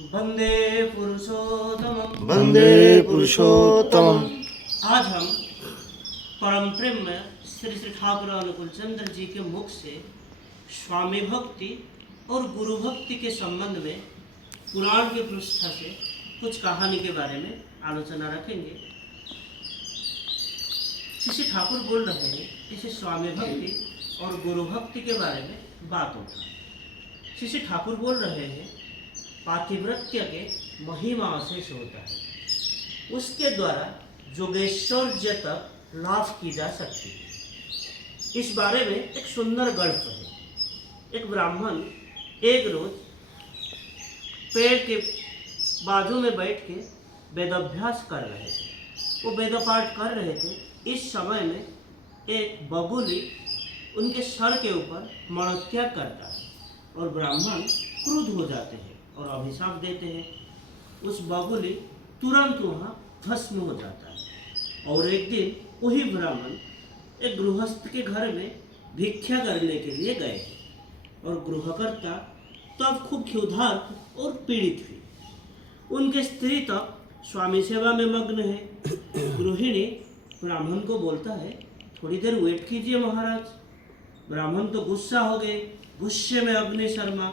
वंदे पुरुषोत्तमम्। वंदे पुरुषोत्तमम्। आज हम परम प्रेम में श्री श्री ठाकुर अनुकूल चंद्र जी के मुख से स्वामी भक्ति और गुरु भक्ति के संबंध में पुराण के पृष्ठ से कुछ कहानी के बारे में आलोचना रखेंगे। श्री ठाकुर बोल रहे हैं इसे स्वामी भक्ति और गुरु भक्ति के बारे में बात होता है। श्री ठाकुर बोल रहे हैं पातिव्रत्य के महिमा अशेष होता है, उसके द्वारा जोगेश्वर्य तक लाभ की जा सकती है। इस बारे में एक सुंदर गल्प है। एक ब्राह्मण एक रोज पेड़ के बाजू में बैठ के वेदाभ्यास कर रहे थे। वो वेद पाठ कर रहे थे। इस समय में एक बगुली उनके सर के ऊपर मणत्याग करता है और ब्राह्मण क्रुद्ध हो जाते हैं और अभिशाप देते हैं। उस बगुली तुरंत वहाँ भस्म हो जाता है। और एक दिन वही ब्राह्मण एक गृहस्थ के घर में भिक्षा करने के लिए गए और गृहकर्ता तब खूब क्षुधार्त और पीड़ित हुई। उनके स्त्री तब स्वामी सेवा में मग्न है। गृहिणी ब्राह्मण को बोलता है, थोड़ी देर वेट कीजिए महाराज। ब्राह्मण तो गुस्सा हो गए, गुस्से में अग्नि शर्मा।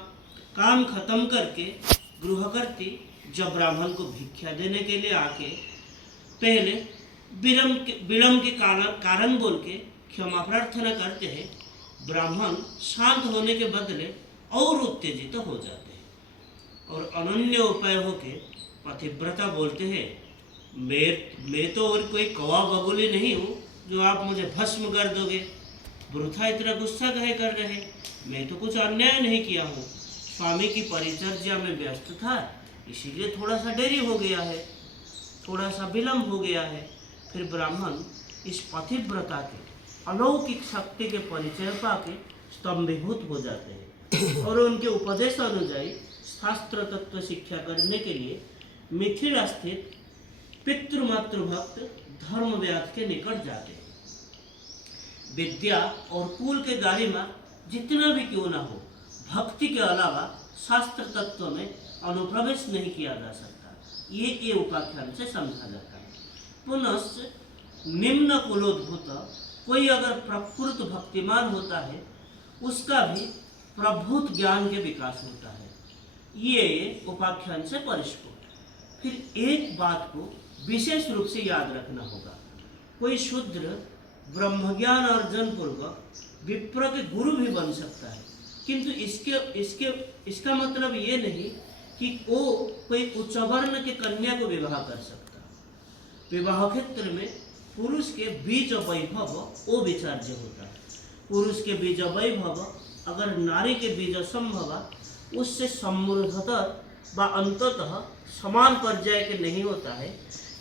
काम खत्म करके गृहकर्ती जब ब्राह्मण को भिक्षा देने के लिए आके पहले विलम्ब के कारण बोल के क्षमा प्रार्थना करते हैं, ब्राह्मण शांत होने के बदले और उत्तेजित हो जाते हैं और अनन्य उपाय होके पतिव्रता बोलते हैं, मैं तो और कोई कौवा बगुली नहीं हूँ जो आप मुझे भस्म कर दोगे। वृथा इतना गुस्सा कहे कर रहे, मैं तो कुछ अन्याय नहीं किया हूँ। स्वामी की परिचर्या में व्यस्त था, इसीलिए थोड़ा सा देरी हो गया है, थोड़ा सा विलम्ब हो गया है। फिर ब्राह्मण इस पतिव्रता के अलौकिक शक्ति के परिचय पाके स्तंभीभूत हो जाते हैं और उनके उपदेश अनुଯାयी शास्त्र तत्व शिक्षा करने के लिए मिथिला स्थित पितृमातृ भक्त धर्मव्यास के निकट जाते हैं। विद्या और कुल के गारिमा जितना भी क्यों ना हो, भक्ति के अलावा शास्त्र तत्व में अनुप्रवेश नहीं किया जा सकता। ये उपाख्यान से समझा जाता है। पुनश्च निम्न कुलोद्भूत कोई अगर प्रकृत भक्तिमान होता है, उसका भी प्रभुत ज्ञान के विकास होता है। ये उपाख्यान से परिष्कृत। फिर एक बात को विशेष रूप से याद रखना होगा, कोई शूद्र ब्रह्मज्ञान अर्जन पूर्वक विप्र के गुरु भी बन सकता है, किंतु इसका मतलब ये नहीं कि वो कोई उच्च वर्ण के कन्या को विवाह कर सकता। विवाह क्षेत्र में पुरुष के बीज वैभव वो विचार्य होता है। पुरुष के बीज वैभव अगर नारी के बीज संभव उससे समृद्धतर व अंततः समान पर्याय के नहीं होता है,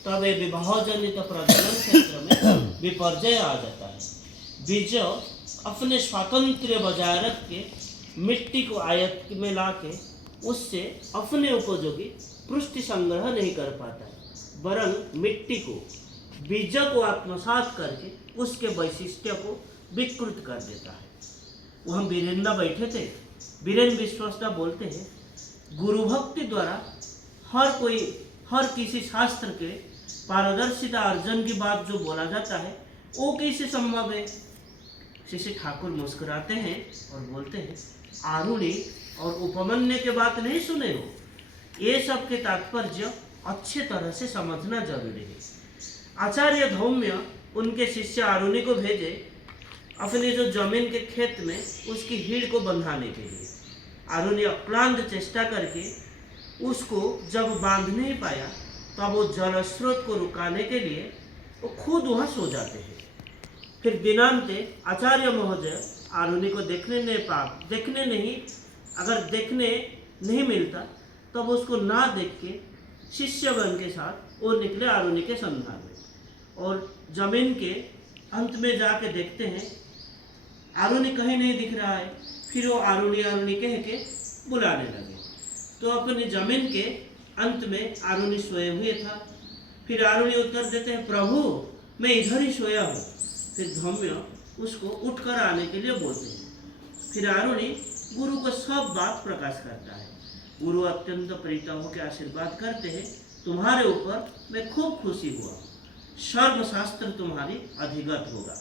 तब ये विवाह जनित प्रजनन क्षेत्र में विपर्जय आ जाता है। बीज अपने स्वातंत्र्य बजाय रख के मिट्टी को आयत में लाके उससे अपने उपयोगी पुष्टि संग्रह नहीं कर पाता है, वरन मिट्टी को बीज को आत्मसात करके उसके वैशिष्ट्य को विकृत कर देता है। वह वीरेंद्र बैठे थे। वीरेंद्र विश्वस्ता बोलते हैं, गुरु भक्ति द्वारा हर किसी शास्त्र के पारदर्शिता अर्जन की बात जो बोला जाता है वो कैसे संभव है। श्री ठाकुर मुस्कुराते हैं और बोलते हैं, आरुणि और उपमन्यु के बात नहीं सुने हो, ये सब के तात्पर्य अच्छे तरह से समझना जरूरी है। आचार्य धौम्य उनके शिष्य आरुणि को भेजे अपने जो जमीन के खेत में उसकी हीड़ को बंधाने के लिए। आरुणि अक्लांत चेष्टा करके उसको जब बांध नहीं पाया, तब वो जल स्रोत को रुकाने के लिए वो खुद वहाँ सो जाते हैं। फिर दिनांते आचार्य महोदय आरुणि को देखने नहीं मिलता, तब उसको ना देख के शिष्यगण के साथ वो निकले आरुणि के संधान में और जमीन के अंत में जाके देखते हैं आरुणि कहीं नहीं दिख रहा है। फिर वो आरुणि कह के बुलाने लगे, तो अपनी जमीन के अंत में आरुणि सोए हुए था। फिर आरुणि उत्तर देते हैं, प्रभु मैं इधर ही सोया हूँ। फिर धौम्य उसको उठकर आने के लिए बोलते हैं। फिर आरुणि गुरु को सब बात प्रकाश करता है। गुरु अत्यंत प्रीत होकर आशीर्वाद करते हैं, तुम्हारे ऊपर मैं खूब खुशी हुआ, सर्वशास्त्र तुम्हारी अधिगत होगा।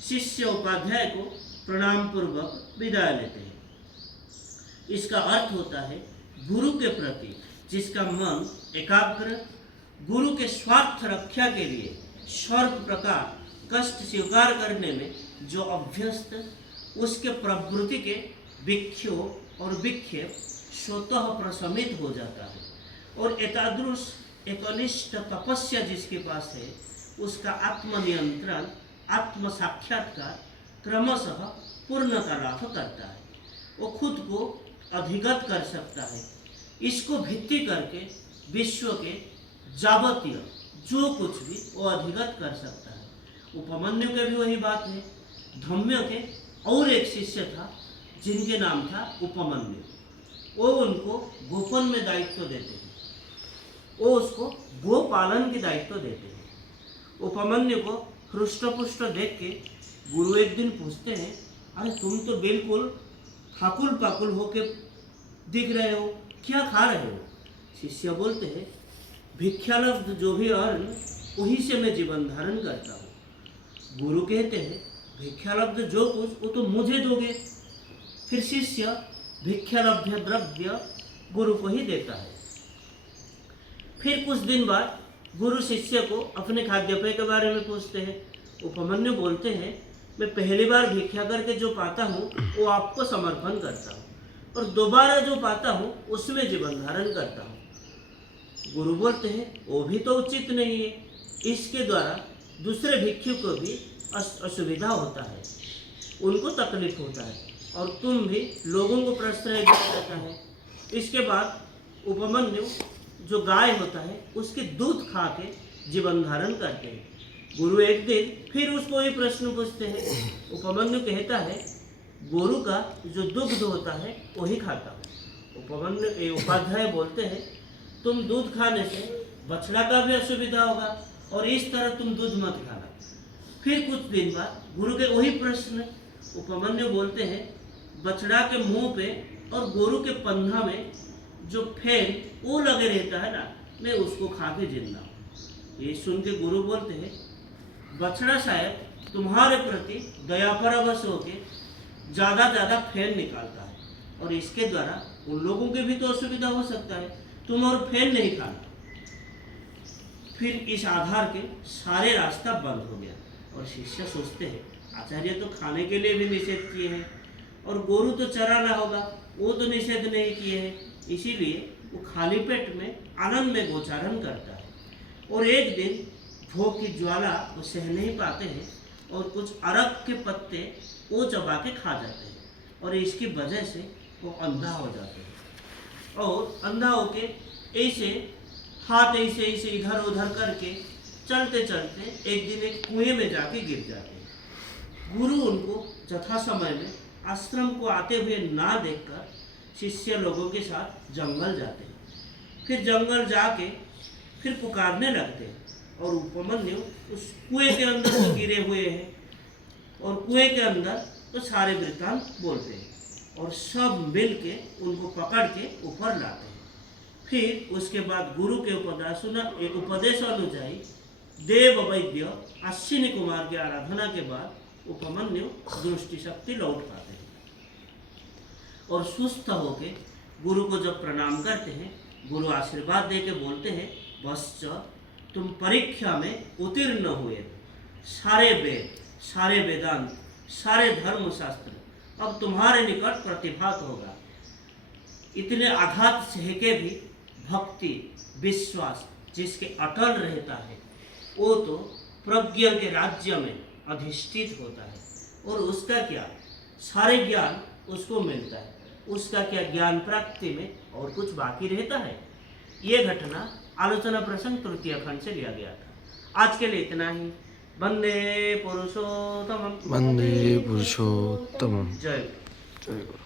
शिष्य उपाध्याय को प्रणाम पूर्वक विदाई लेते हैं। इसका अर्थ होता है गुरु के प्रति जिसका मन एकाग्र, गुरु के स्वार्थ रक्षा के लिए सर्व प्रकार कष्ट स्वीकार करने में जो अभ्यस्त, उसके प्रवृत्ति के विक्षोभ और विक्षेप स्वतः प्रशमित हो जाता है। और एतादृश एकनिष्ठ तपस्या जिसके पास है, उसका आत्मनियंत्रण, आत्म साक्षात्कार क्रमशः पूर्णता लाभ करता है। वो खुद को अधिगत कर सकता है। इसको भित्ति करके विश्व के जावतीय जो कुछ भी वो अधिगत कर सकता है। उपमन्यु के भी वही बात है। धम्य के और एक शिष्य था जिनके नाम था उपमन्यु। वो उनको गोपन में दायित्व देते हैं, वो उसको गो पालन की दायित्व देते हैं। उपमन्यु को हृष्ट पुष्ट देख के गुरु एक दिन पूछते हैं, अरे तुम तो बिल्कुल ठाकुर पाकुल होके दिख रहे हो, क्या खा रहे हो? शिष्य बोलते हैं, भिक्षालब्ध जो भी अन्न वही से मैं जीवन धारण करता हूँ। गुरु कहते हैं, भिक्षालब्ध जो कुछ वो तो मुझे दोगे। फिर शिष्य भिक्षालब्ध द्रव्य गुरु को ही देता है। फिर कुछ दिन बाद गुरु शिष्य को अपने खाद्यपेय के बारे में पूछते हैं। उपमन्यु बोलते हैं, मैं पहली बार भिक्षा करके जो पाता हूँ वो आपको समर्पण करता हूँ, और दोबारा जो पाता हूँ उसमें जीवन धारण करता हूँ। गुरु बोलते हैं, वो भी तो उचित नहीं है, इसके द्वारा दूसरे भिक्षु को भी असुविधा होता है, उनको तकलीफ होता है, और तुम भी लोगों को प्रश्रय दिया जाता है। इसके बाद उपमन्यु जो गाय होता है उसके दूध खा के जीवन धारण करते हैं। गुरु एक दिन फिर उसको ये प्रश्न पूछते हैं। उपमन्यु कहता है, गुरु का जो दुग्ध होता है वही खाता हूँ। उपाध्याय बोलते हैं, तुम दूध खाने से बछड़ा का भी असुविधा होगा, और इस तरह तुम दूध मत खाना। फिर कुछ दिन बाद गुरु के वही प्रश्न। उपमन्यु बोलते हैं, बछड़ा के मुंह पे और गुरु के पंधा में जो फैन वो लगे रहता है ना, मैं उसको खा के जिंदा हूँ। ये सुन के गुरु बोलते हैं, बछड़ा शायद तुम्हारे प्रति दया परवश होके ज़्यादा फैन निकालता है, और इसके द्वारा उन लोगों के भी तो असुविधा हो सकता है, तुम और फैन नहीं खाना। फिर इस आधार के सारे रास्ता बंद हो गया, और शिष्य सोचते हैं, आचार्य तो खाने के लिए भी निषेध किए हैं, और गुरु तो चराना होगा, वो तो निषेध नहीं किए हैं, इसीलिए वो खाली पेट में आनंद में गोचारण करता है। और एक दिन भोग की ज्वाला वो सह नहीं पाते हैं, और कुछ अरक के पत्ते वो चबा के खा जाते हैं, और इसकी वजह से वो अंधा हो जाते हैं। और अंधा होके ऐसे हाथ ऐसे इधर उधर करके चलते चलते एक दिन एक कुएं में जाके गिर जाते हैं। गुरु उनको यथा समय में आश्रम को आते हुए ना देखकर शिष्य लोगों के साथ जंगल जाते हैं। फिर जंगल जाके फिर पुकारने लगते हैं, और उपमन्यु उस कुएं के अंदर तो गिरे हुए हैं, और कुएं के अंदर तो सारे वृत्तांत बोलते हैं, और सब मिल के उनको पकड़ के ऊपर लाते हैं। फिर उसके बाद गुरु के उपदेश अनुଯାयी देव वैद्य अश्विनी कुमार की आराधना के बाद उपमन्यु दृष्टि शक्ति लौट पाते हैं, और सुस्थ होके गुरु को जब प्रणाम करते हैं, गुरु आशीर्वाद दे के बोलते हैं, वत्स तुम परीक्षा में उत्तीर्ण हुए, सारे वेद, सारे वेदांत, सारे धर्मशास्त्र अब तुम्हारे निकट प्रतिभात होगा। इतने आघात सह के भी भक्ति विश्वास जिसके अटल रहता है, वो तो प्रज्ञ के राज्य में अधिष्ठित होता है, और उसका क्या सारे ज्ञान उसको मिलता है, उसका क्या ज्ञान प्राप्ति में और कुछ बाकी रहता है। ये घटना आलोचना प्रसंग तृतीय खंड से लिया गया था। आज के लिए इतना ही। वंदे पुरुषोत्तमम्। वंदे पुरुषोत्तमम्। जय जय गुरु।